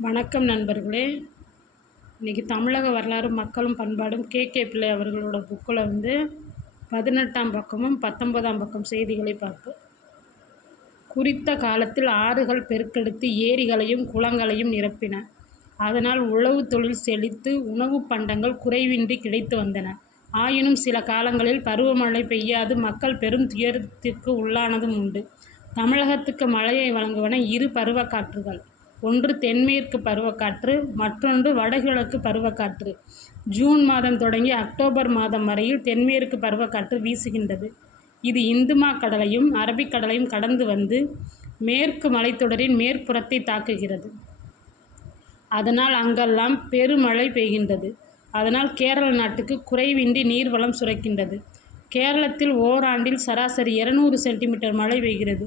வணக்கம் நண்பர்களே. இன்றைக்கி தமிழக வரலாறு மக்களும் பண்பாடும் கே. கே. பிள்ளை அவர்களோட புக்கில் வந்து பதினெட்டாம் பக்கமும் பத்தொன்பதாம் பக்கம் செய்திகளை பார்ப்போம். குறித்த காலத்தில் ஆறுகள் பெருக்கெடுத்து ஏரிகளையும் குளங்களையும் நிரப்பின. அதனால் உழவு தொழில் செழித்து உணவு பண்டங்கள் குறைவின்றி கிடைத்து வந்தன. ஆயினும் சில காலங்களில் பருவமழை பெய்யாது மக்கள் பெரும் துயரத்திற்கு உள்ளானதும் உண்டு. தமிழகத்துக்கு மழையை வழங்குவன இரு பருவக்காற்றுகள் ஒன்று தென்மேற்கு பருவக்காற்று மற்றொன்று வடகிழக்கு பருவக்காற்று. ஜூன் மாதம் தொடங்கி அக்டோபர் மாதம் வரையில் தென்மேற்கு பருவக்காற்று வீசுகின்றது. இது இந்துமா கடலையும் அரபிக்கடலையும் கடந்து வந்து மேற்கு மலைத்தொடரின் மேற்புறத்தை தாக்குகிறது. அதனால் அங்கெல்லாம் பெருமழை பெய்கின்றது. அதனால் கேரள நாட்டுக்கு குறைவின்றி நீர்வளம் சுரக்கின்றது. கேரளத்தில் ஓராண்டில் சராசரி இருநூறு சென்டிமீட்டர் மழை பெய்கிறது.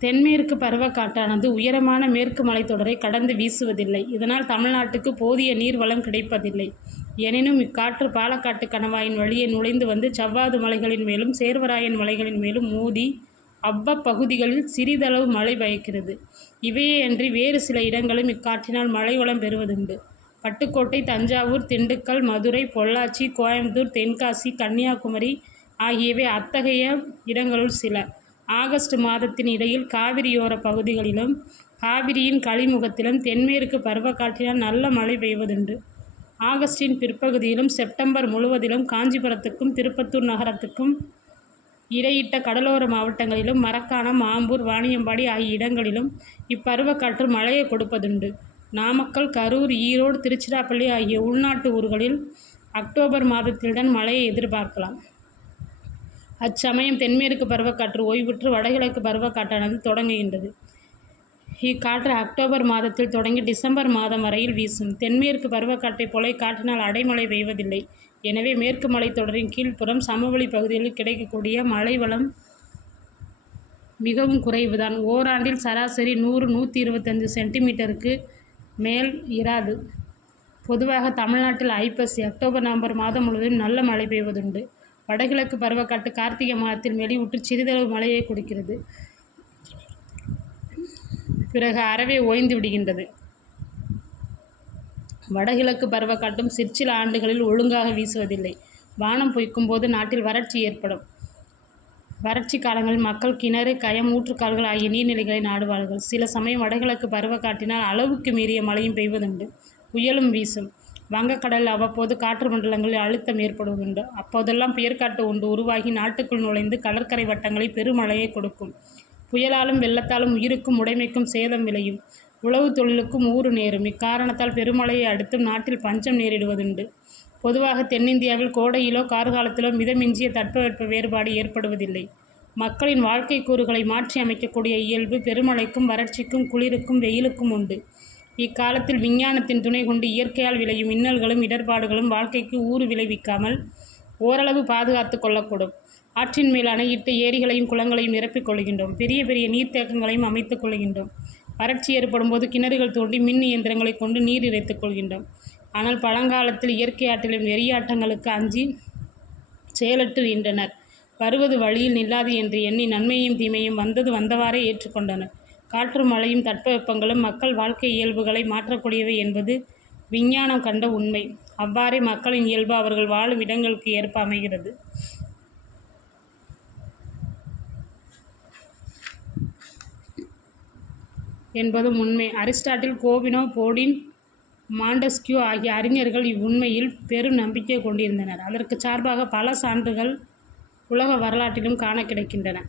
தென்மேற்கு பருவக்காற்றானது உயரமான மேற்கு மலைத்தொடரை கடந்து வீசுவதில்லை. இதனால் தமிழ்நாட்டுக்கு போதிய நீர் வளம் கிடைப்பதில்லை. எனினும் இக்காற்று பாலக்காட்டு கணவாயின் வழியே நுழைந்து வந்து செவ்வாது மலைகளின் மேலும் சேர்வராயன் மலைகளின் மேலும் மோதி அவ்வப்பகுதிகளில் சிறிதளவு மழை பயக்கிறது இவையே அன்றி வேறு சில இடங்களும் இக்காற்றினால் மழை வளம் பெறுவதுண்டு. பட்டுக்கோட்டை தஞ்சாவூர் திண்டுக்கல் மதுரை பொள்ளாச்சி கோயம்புத்தூர் தென்காசி கன்னியாகுமரி ஆகியவை அத்தகைய இடங்களுள் சில. ஆகஸ்ட் மாதத்தின் இடையில் காவிரியோர பகுதிகளிலும் காவிரியின் கழிமுகத்திலும் தென்மேற்கு பருவக்காற்றினால் நல்ல மழை பெய்வதுண்டு. ஆகஸ்டின் பிற்பகுதியிலும் செப்டம்பர் முழுவதிலும் காஞ்சிபுரத்துக்கும் திருப்பத்தூர் நகரத்துக்கும் இடையிட்ட கடலோர மாவட்டங்களிலும் மரக்காணம் ஆம்பூர் வாணியம்பாடி ஆகிய இடங்களிலும் இப்பருவக்காற்று மழையை கொடுப்பதுண்டு. நாமக்கல் கரூர் ஈரோடு திருச்சிராப்பள்ளி ஆகிய உள்நாட்டு ஊர்களில் அக்டோபர் மாதத்தில்தான் மழையை எதிர்பார்க்கலாம். அச்சமயம் தென்மேற்கு பருவக்காற்று ஓய்வுற்று வடகிழக்கு பருவக்காற்றானது தொடங்குகின்றது. இக்காற்று அக்டோபர் மாதத்தில் தொடங்கி டிசம்பர் மாதம் வரையில் வீசும். தென்மேற்கு பருவக்காற்றைப் போல காற்றினால் அடைமழை பெய்வதில்லை. எனவே மேற்கு மலைத்தொடரின் கீழ்ப்புறம் சமவெளி பகுதிகளில் கிடைக்கக்கூடிய மழை வளம் மிகவும் குறைவுதான். ஓராண்டில் சராசரி நூறு நூற்றி இருபத்தஞ்சு சென்டிமீட்டருக்கு மேல் இராது. பொதுவாக தமிழ்நாட்டில் ஐப்பசி அக்டோபர் நவம்பர் மாதம் முழுவதும் நல்ல மழை பெய்வதுண்டு. வடகிழக்கு பருவக்காற்று கார்த்திகை மாதத்தில் வெளிவிட்டு சிறிதளவு மழையை கொடுக்கிறது. பிறகு அறவே ஓய்ந்து விடுகின்றது. வடகிழக்கு பருவக்காற்றும் சிற்சில ஆண்டுகளில் ஒழுங்காக வீசுவதில்லை. வானம் பொய்க்கும் போது நாட்டில் வறட்சி ஏற்படும். வறட்சி காலங்களில் மக்கள் கிணறு கயம் ஊற்றுக்கால்கள் ஆகிய நீர்நிலைகளை நாடுவார்கள். சில சமயம் வடகிழக்கு பருவக்காட்டினால் அளவுக்கு மீறிய மழையும் பெய்வதுண்டு. புயலும் வீசும். வங்கக்கடல் அவ்வப்போது காற்று மண்டலங்களில் அழுத்தம் ஏற்படுவதுண்டு அப்போதெல்லாம் புயற்காற்று ஒன்று உருவாகி நாட்டுக்குள் நுழைந்து கடற்கரை வட்டங்களில் பெருமழையை கொடுக்கும். புயலாலும் வெள்ளத்தாலும் உயிருக்கும் உடைமைக்கும் சேதம் விளையும். உழவு தொழிலுக்கும் ஊறு நேரும். இக்காரணத்தால் பெருமழையை அடுத்தும் நாட்டில் பஞ்சம் நேரிடுவதுண்டு. பொதுவாக தென்னிந்தியாவில் கோடையிலோ கார்காலத்திலோ மிதமிஞ்சிய தட்பவெட்ப வேறுபாடு ஏற்படுவதில்லை. மக்களின் வாழ்க்கை கூறுகளை மாற்றி அமைக்கக்கூடிய இயல்பு பெருமழைக்கும் வறட்சிக்கும் குளிருக்கும் வெயிலுக்கும் உண்டு. இக்காலத்தில் விஞ்ஞானத்தின் துணை கொண்டு இயற்கையால் விளையும் இன்னல்களும் இடர்பாடுகளும் வாழ்க்கைக்கு ஊறு விளைவிக்காமல் ஓரளவு பாதுகாத்து கொள்ளக்கூடும் ஆற்றின் மேல் அணையிட்டு ஏரிகளையும் குளங்களையும் நிரப்பிக் கொள்கின்றோம். பெரிய பெரிய நீர்த்தேக்கங்களையும் அமைத்துக் கொள்கின்றோம். வறட்சி ஏற்படும் போது கிணறுகள் தோண்டி மின் இயந்திரங்களை கொண்டு நீர் இறைத்துக் கொள்கின்றோம். ஆனால் பழங்காலத்தில் இயற்கை ஆற்றலின் வெறியாட்டங்களுக்கு அஞ்சி செயலற்று நின்றனர். வருவது வழியில் நில்லாது என்று எண்ணி நன்மையும் தீமையும் வந்தது வந்தவாறே ஏற்றுக்கொண்டனர். காற்று மழையும் தட்பவெப்பங்களும் மக்கள் வாழ்க்கை இயல்புகளை மாற்றக்கூடியவை என்பது விஞ்ஞானம் கண்ட உண்மை. அவ்வாறே மக்களின் இயல்பு அவர்கள் வாழும் இடங்களுக்கு ஏற்ப அமைகிறது. என்பதும் உண்மை. அரிஸ்டாட்டில் கோவினோ போடின் மாண்டஸ்கியூ ஆகிய அறிஞர்கள் இவ்வுண்மையில் பெரும் நம்பிக்கை கொண்டிருந்தனர். அதற்கு சார்பாக பல சான்றுகள் உலக வரலாற்றிலும் காண கிடைக்கின்றன.